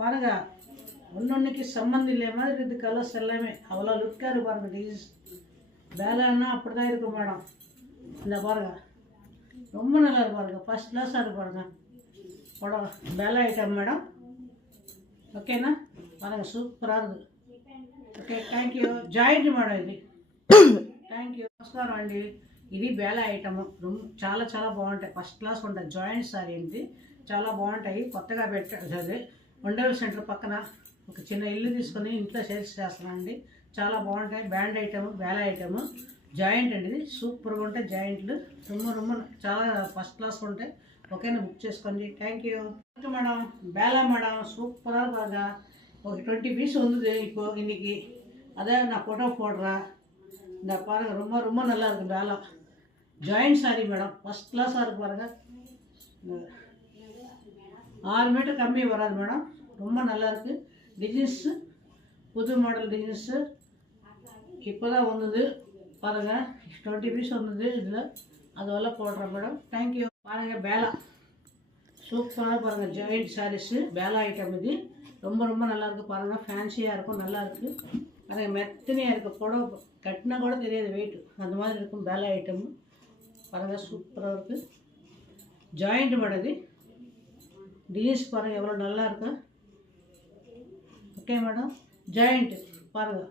பாருங்க ஒன்னொன்றுக்கு சம்மந்தம் இல்லை மாதிரி இது கலர்ஸ் எல்லாமே அவ்வளோ லுக்காக இருக்கு பாருங்க. டிசைன்ஸ் வேலைன்னா அப்படி தான் இருக்கும் மேடம். இந்த பாருங்க ரொம்ப நல்லா இருக்கு பாருங்க. ஃபர்ஸ்ட் கிளாஸாக இருக்கு பாருங்க படம். வேலை ஐட்டம் மேடம். ஓகேண்ணா பாருங்க சூப்பராக இருக்குது. Okay thank you. Joint madam ఇది. Thank you. నమస్కారం అండి. ఇది బేలా ఐటమ్ చాలా చాలా బాగుంటాయి. ఫస్ట్ క్లాస్ ఉంటాయి. జాయింట్ సారీ ఏంటి చాలా బాగుంటాయి. కొత్తగా పెట్టారు వండర్ సెంటర్ పక్కన ఒక చిన్న ఇల్లు తీసుకొని ఇంట్లో సేల్స్ చేస్తున్నానండి. చాలా బాగుంటాయి. Band item Bela item joint అండి. ఇది సూపర్గా ఉంటాయి జాయింట్లు. రొమ్మ చాలా ఫస్ట్ క్లాస్ ఉంటాయి. ఓకేనా బుక్ చేసుకోండి. Thank you madam. Bela madam சூப்பராக பாருங்க. ஒரு 20 பீஸ் வந்தது இப்போது இன்றைக்கி. அதான் நான் ஃபோட்டோ போடுறேன். இந்த பாருங்கள் ரொம்ப நல்லா இருக்குது. Bela joint sorry madam. First கிளாஸாக இருக்குது பாருங்கள். 6 மீட்டர் கம்மி வராது மேடம். ரொம்ப நல்லா இருக்குது. டிசைன்ஸு புது மாடல் டிசைன்ஸு இப்போ தான் வந்தது பாருங்கள். 20 பீஸ் வந்தது இதில். அதெல்லாம் போடுறேன் மேடம். தேங்க்யூ. பாருங்கள் பேலா சூப்பராக பாருங்கள். ஜாயிண்ட் சாரீஸு பேலா ஐட்டம் இது ரொம்ப நல்லா இருக்குது பாருங்கள். ஃபேன்சியாக இருக்கும். நல்லா இருக்குது. அது மெத்தனையாக இருக்குது. புடவை கட்டினா கூட தெரியாது வெயிட். அந்த மாதிரி இருக்கும் பேலா ஐட்டம் பாருங்கள். சூப்பராக இருக்குது. ஜாயிண்ட் மேடம் இது. டிசைன்ஸ் பாருங்கள் எவ்வளோ நல்லா இருக்கு. Okay madam. ஜாயிண்ட் பாருங்கள்.